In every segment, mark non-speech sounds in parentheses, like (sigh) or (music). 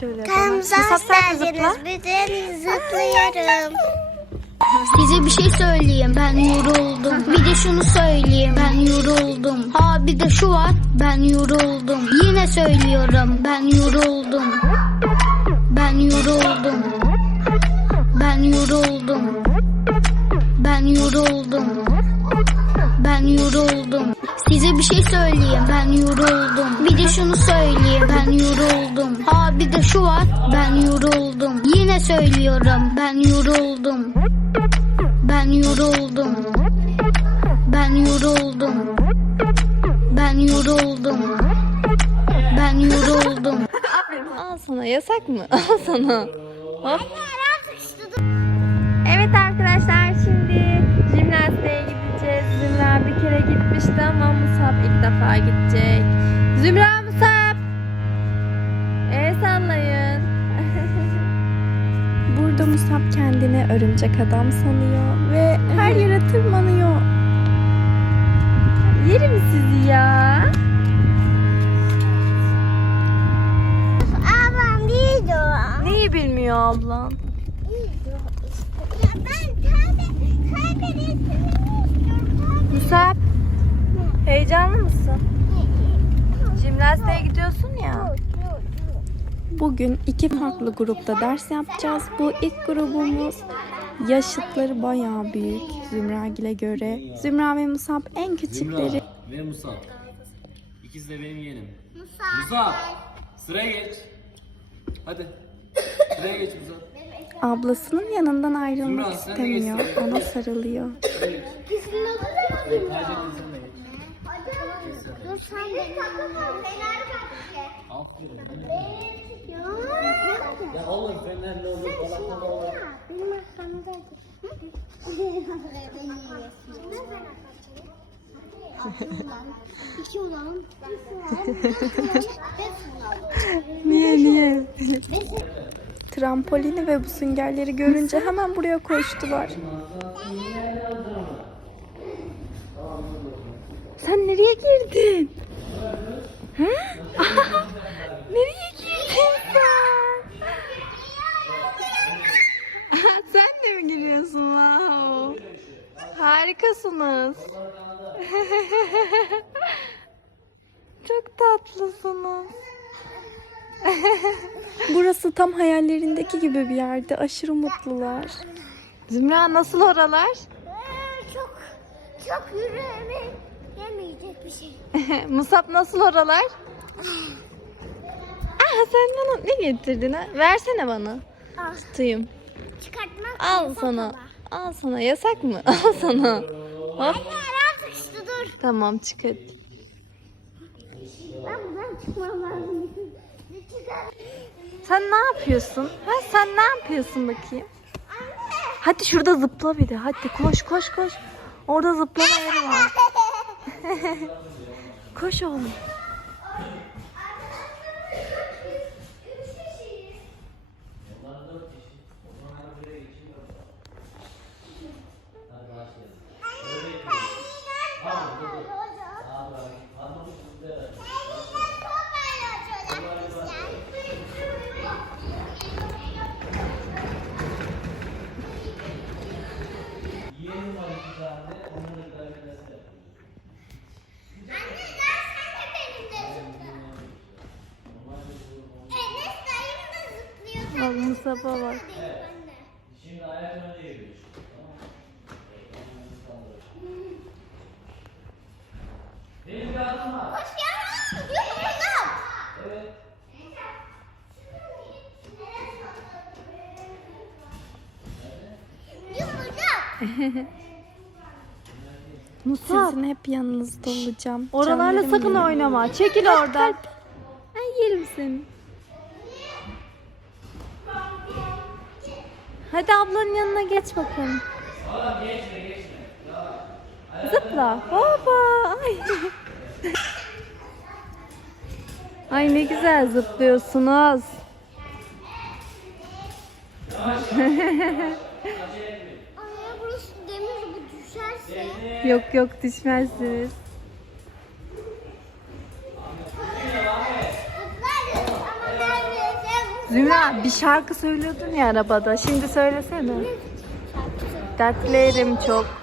Şöyle Musab hoş geldiniz. Bugün zıplıyorum. Size bir şey söyleyeyim. Ben yoruldum. Bir de şunu söyleyeyim. Ben yoruldum. Ha bir de şu var. Ben yoruldum. Yine söylüyorum. Ben yoruldum Ben yoruldum. Ben yoruldum. Ben yoruldum. Ben yoruldum Size bir şey söyleyeyim ben yoruldum Bir de şunu söyleyeyim ben yoruldum Ha bir de şu var ben yoruldum Yine söylüyorum ben yoruldum ben yoruldum. Ben yoruldum. Ben yoruldum. Ben yoruldum. Al sana yasak mı? Al sana. Hop. Gitmişti ama Musab ilk defa gidecek. Zümra Musab. El sallayın. (laughs) Burada Musab kendini örümcek adam sanıyor ve her yere tırmanıyor. Yerim sizi ya. Ablam değil o. Neyi bilmiyor ablan? Ya ben tabi kaybedesini istiyorum. Musab. Heyecanlı mısın? Jimnastiğe gidiyorsun ya. Bugün iki farklı grupta ders yapacağız. Bu ilk grubumuz yaşıtları bayağı büyük Zümragil'e göre. Zümra ve Musab en küçükleri. Zümra ve Musab. İkisi de benim yeğenim. Musab. Sıraya geç. Hadi. Sıraya geç Musab. Ablasının yanından ayrılmak Zümra, istemiyor. Ona sarılıyor. Sen de Aferin. Ya. Oğlum fener ne olur balakta da olur. Benim arkamda. İki olalım. Niye niye? Trampolini ve bu süngerleri görünce hemen buraya koştular. Sen nereye girdin? Ha? (laughs) nereye girdin sen? sen de mi giriyorsun? Wow. Harikasınız. (laughs) Çok tatlısınız. (laughs) Burası tam hayallerindeki gibi bir yerde. Aşırı mutlular. Zümra nasıl oralar? Çok çok yüreğime yemeyecek bir şey. (laughs) Musab nasıl oralar? Aa sen bana ne getirdin ha? Versene bana. Al. Tutayım. Çıkartmak Al yasak sana. ama. Al sana. Yasak mı? (laughs) Al sana. Hop. Ayağım sıkıştı dur. Tamam çık hadi. Ben buradan çıkmam lazım. Çıkar. Sen ne yapıyorsun? Ha sen ne yapıyorsun bakayım? Hadi şurada zıpla bir de. Hadi koş koş koş. Orada zıplama yeri var. (laughs) koş oğlum. Bak Musab'a bak. Musab. Sizin hep yanınızda olacağım. Oralarla Canlarım sakın benim. oynama. Çekil oradan. Ay yerim seni. Hadi ablanın yanına geç bakalım. Zıpla. Hoppa. Ay. Ay ne güzel zıplıyorsunuz. Anne burası demir bu düşerse. Yok yok düşmezsiniz. Zıplarız ama neredeyse Zümra bir şarkı söylüyordun ya arabada. Şimdi söylesene. Dertlerim çok. (laughs)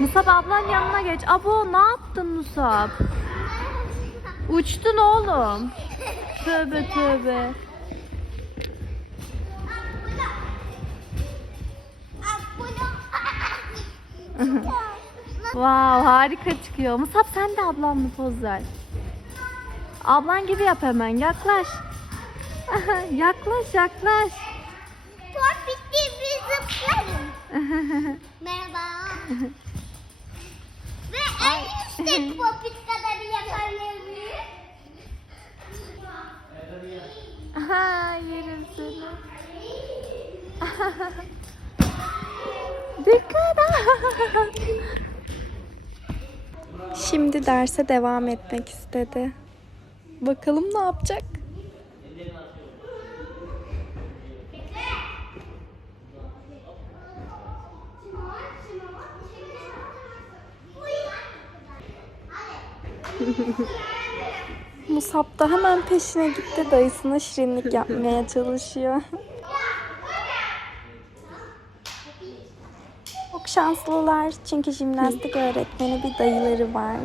Musab ablan yanına geç. Abo ne yaptın Musab? Uçtun oğlum. Tövbe tövbe. (laughs) Wow harika çıkıyor. Musab sen de ablanla poz ver. Ablan gibi yap hemen yaklaş. (laughs) yaklaş yaklaş. Top bitti bir zıplarım. (laughs) Merhaba. Ve en yüksek popit kadar yapabilirim. Aha yerim seni. (laughs) Dikkat. Şimdi derse devam etmek istedi. Bakalım ne yapacak? Musab da hemen peşine gitti. Dayısına şirinlik yapmaya çalışıyor. Çok şanslılar çünkü jimnastik öğretmeni bir dayıları var.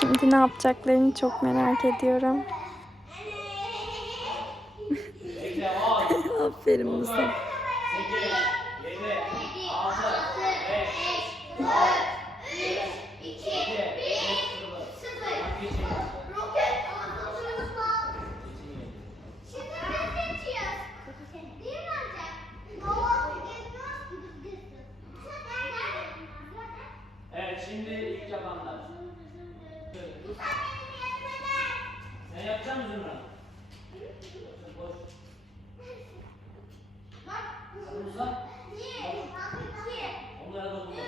Şimdi ne yapacaklarını çok merak ediyorum. Aferin Musab. 8, 7, 6, 5, Roket Evet şimdi ilk yapanlar. Sen yapacak mısın Zümra? Boş. Onlara dokunma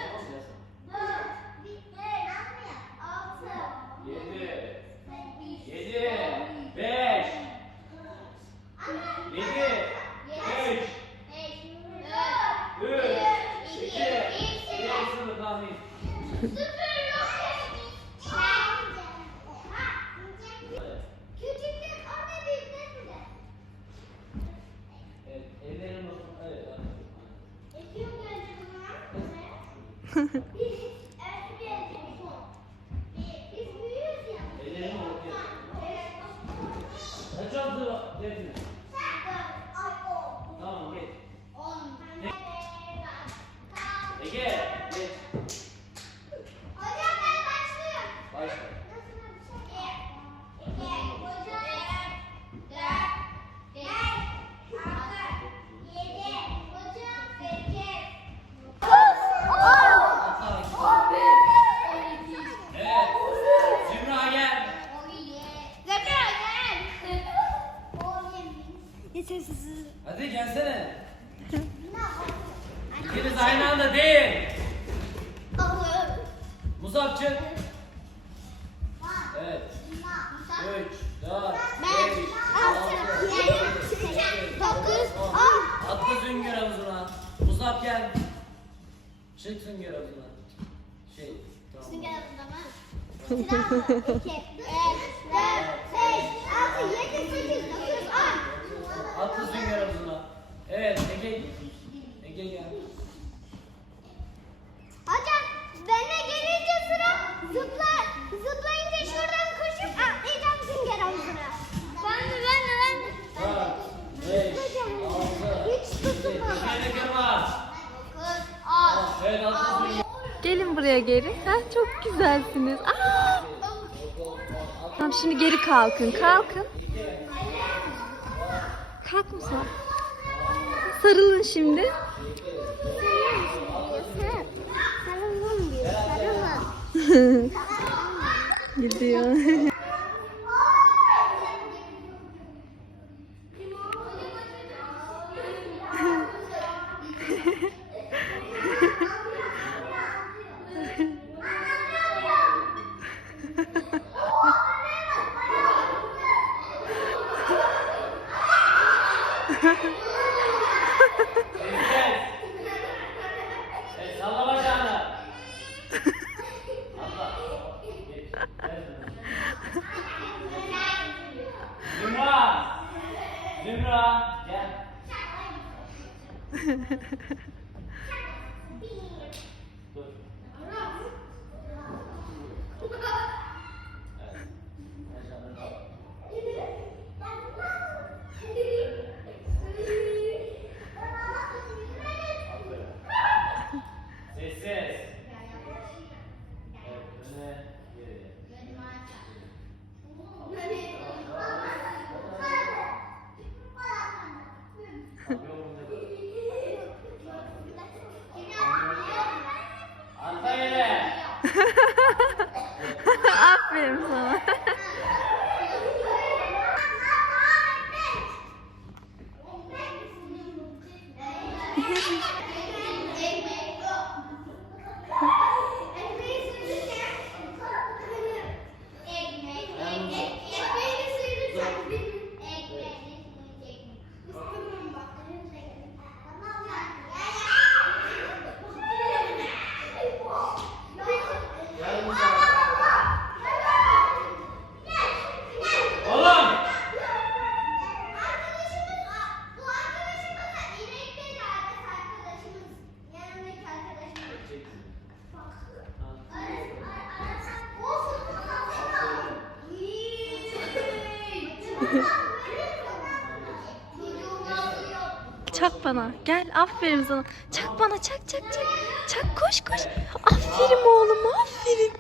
呵 (laughs) 呵 Hadi gelsene. (laughs) İkiniz aynı anda değil. Musab çık. Evet. 3, 4, 5, 6, Atla sünger havuzuna. Musab gel. Çık sünger havuzuna. Şey, tamam. Atla sünger havuzuna. Evet, Ege. Ege gel. Hocam bana gelince sıra zıplar. Zıplayınca şuradan koşup atlayacağım sünger havuzuna. Ben de ben de ben de. 4, 5, 6, Hiç kırma. Al. Evet, atla sünger. Gelin buraya geri. Ha, çok güzelsiniz. Aa! Tamam şimdi geri kalkın. Kalkın. Kalk Musab. Sarılın şimdi. (laughs) Gidiyor. hidden. Çak bana. Gel aferin sana. Çak bana çak çak çak. Çak koş koş. Aferin oğlum aferin.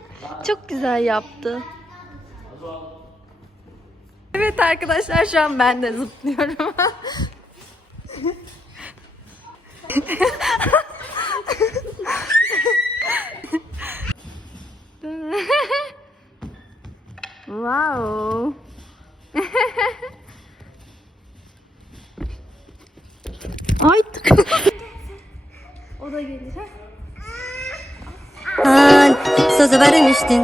Çok güzel yaptı. Evet arkadaşlar şu an ben de zıplıyorum. (laughs) wow. Ay (laughs) o da gelir. An sözü vermiştin.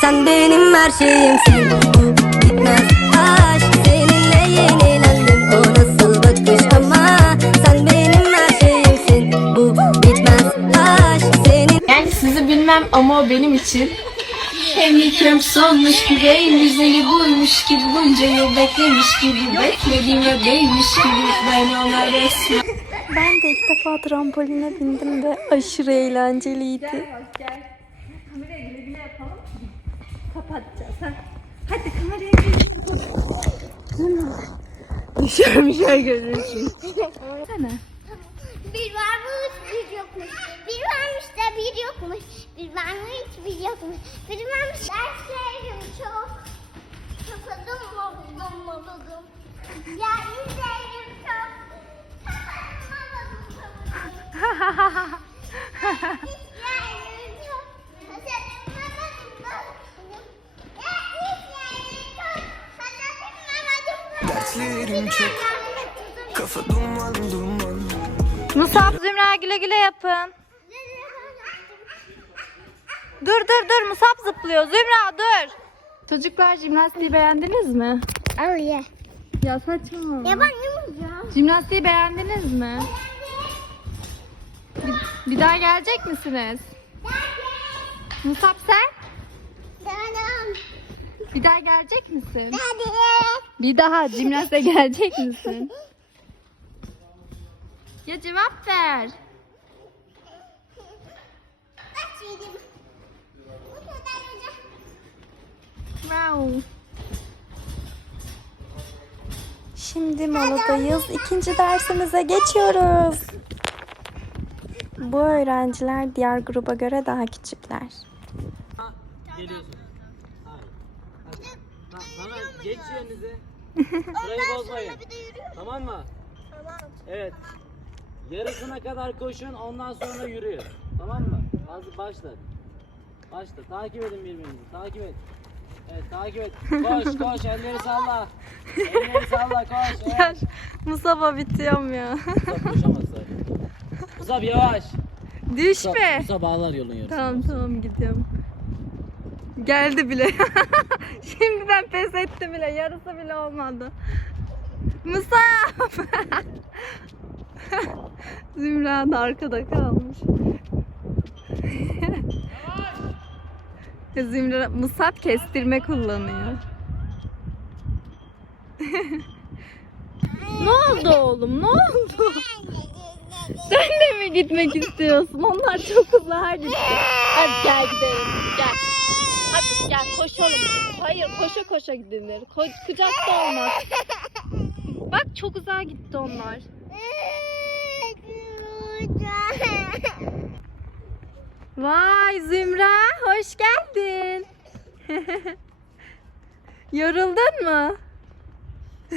Sen benim her şeyimsin Bu bitmez aşk. Seninle yenilendim O nasıl bakış ama Sen benim her şeyimsin Bu bitmez aşk. Senin Yani sizi bilmem ama o benim için. Hem ilk hem sonmuş gibi en güzeli buymuş gibi bunca yıl beklemiş gibi beklediğime değmiş gibi. Ben ona resmen defa trampoline bindim ve aşırı eğlenceliydi. Bir varmış bir yokmuş. Bir varmış da bir yokmuş. Bir varmış bir yokmuş. Bir varmış. Derslerim çok. Kapadım moldum moldum. Ya izlerim çok. Dertlerim çok Kafa duman duman Musab Zümra güle güle yapın. Dur dur dur Musab zıplıyor. Zümra dur. Çocuklar jimnastiği beğendiniz mi? Oh yeah. Ya saçmalama. Ya ben yumurcağım. Jimnastiği beğendiniz mi? Bir, daha gelecek misiniz? Musab sen? Devam. Bir daha gelecek misin? Hadi. Bir daha jimnastiğe gelecek misin? Ya cevap ver. Wow. Şimdi moladayız. İkinci dersimize geçiyoruz. Bu öğrenciler diğer gruba göre daha küçükler. Geliyorsun. Hayır. Hadi. Bak, Bana geç yerinize. Sırayı bozmayın. Tamam mı? Evet. Yarısına kadar koşun ondan sonra yürüyün. Tamam mı? Hadi başla. Başla. Takip edin birbirinizi. Takip et. Evet takip et. Koş koş elleri salla. Elleri salla koş. Ya Evet. Musab'a bitiyorum ya. Musab koşamaz zaten. Musab yavaş. Düşme. Musab ağlar yolun yarısında. Tamam tamam gidiyorum. Geldi bile. (laughs) Şimdiden pes etti bile. Yarısı bile olmadı. Musab! (laughs) Zümra da arkada kalmış. (laughs) Zümra Musab kestirme kullanıyor. ne oldu oğlum? Ne oldu? Sen de mi gitmek istiyorsun? Onlar çok gitti. Hadi gel gidelim. Gel. Hadi gel koşalım. Hayır koşa koşa gidilir. Ko- kucakta olmaz. Bak çok uzağa gitti onlar. Vay Zümra hoş geldin. (laughs) Yoruldun mu? (laughs)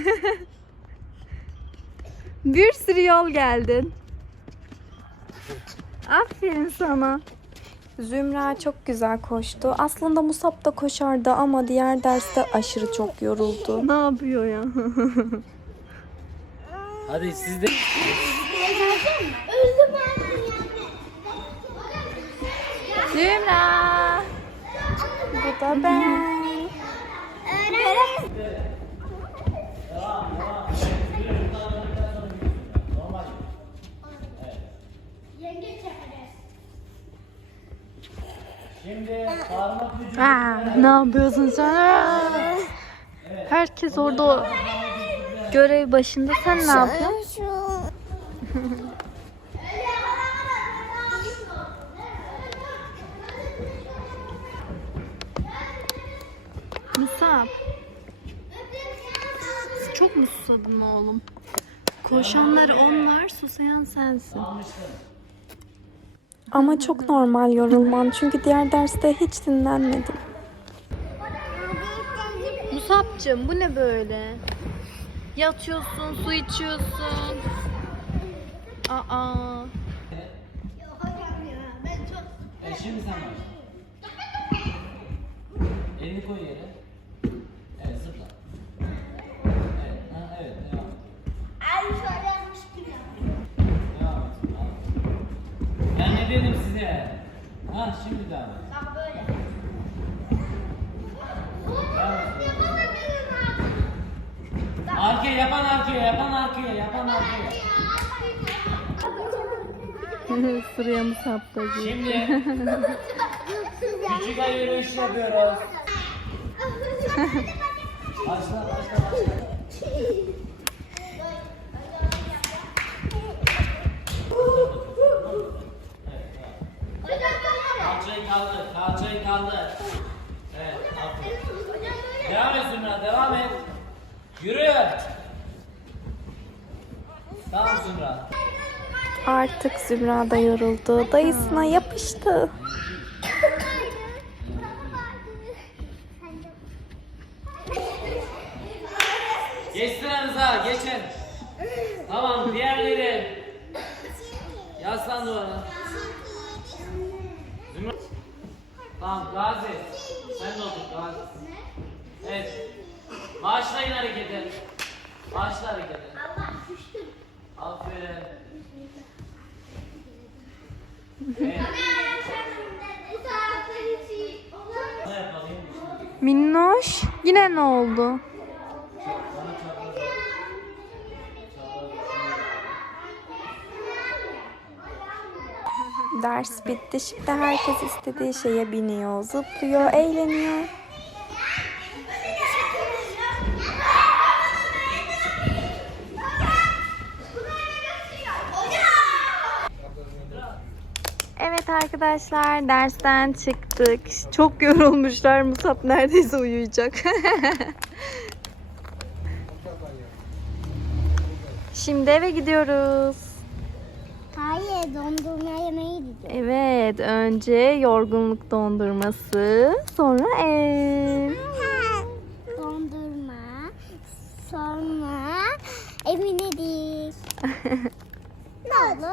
Bir sürü yol geldin. Aferin sana. Zümra çok güzel koştu. Aslında Musab da koşardı ama diğer derste aşırı çok yoruldu. Ne yapıyor ya? (laughs) Hadi siz de. Zümra. Bu da ben. Şimdi parmak ne yapıyorsun sen? Aa! Herkes orada görev başında. Sen ne yapıyorsun? Musab. Çok mu susadın oğlum? Koşanlar onlar, susayan sensin. Ama çok normal yorulman çünkü diğer derste hiç dinlenmedim. Musab'cığım bu ne böyle? Yatıyorsun, su içiyorsun. Aa. E şimdi sen başla. Elini koy yere. Evet zıpla. Evet, ha, evet devam et. Devam et. al. Ben size? Ha şimdi devam et. Arkaya yapan arkaya, yapan arkaya, yapan arkaya. Sıraya da girdi. Şimdi küçük ay yürüyüş yapıyoruz. (laughs) Başla, başla, başla. Kalçayı kaldır, kalçayı kaldır. Evet, aferin. Devam et Zümra, devam et. Yürü. Tamam Zümra. Artık Zümra da yoruldu. Dayısına yapıştı. Geç sıranıza, geçin. Tamam, diğerleri. Yaslan duvara. Zümra. Tamam, Gazi. Sen de otur Gazi. Evet. Başlayın hareketi. Başla hareketi. Aferin. Evet. Ne yapalım? Minnoş yine ne oldu? Ders bitti. Şimdi herkes istediği şeye biniyor, zıplıyor, eğleniyor. Evet arkadaşlar dersten çıktık. Çok yorulmuşlar. Musab neredeyse uyuyacak. (laughs) Şimdi eve gidiyoruz. Hayır dondurma yemeği gideceğiz. Evet, önce yorgunluk dondurması, sonra ev. Dondurma. Sonra evine değil. (laughs) ne oldu?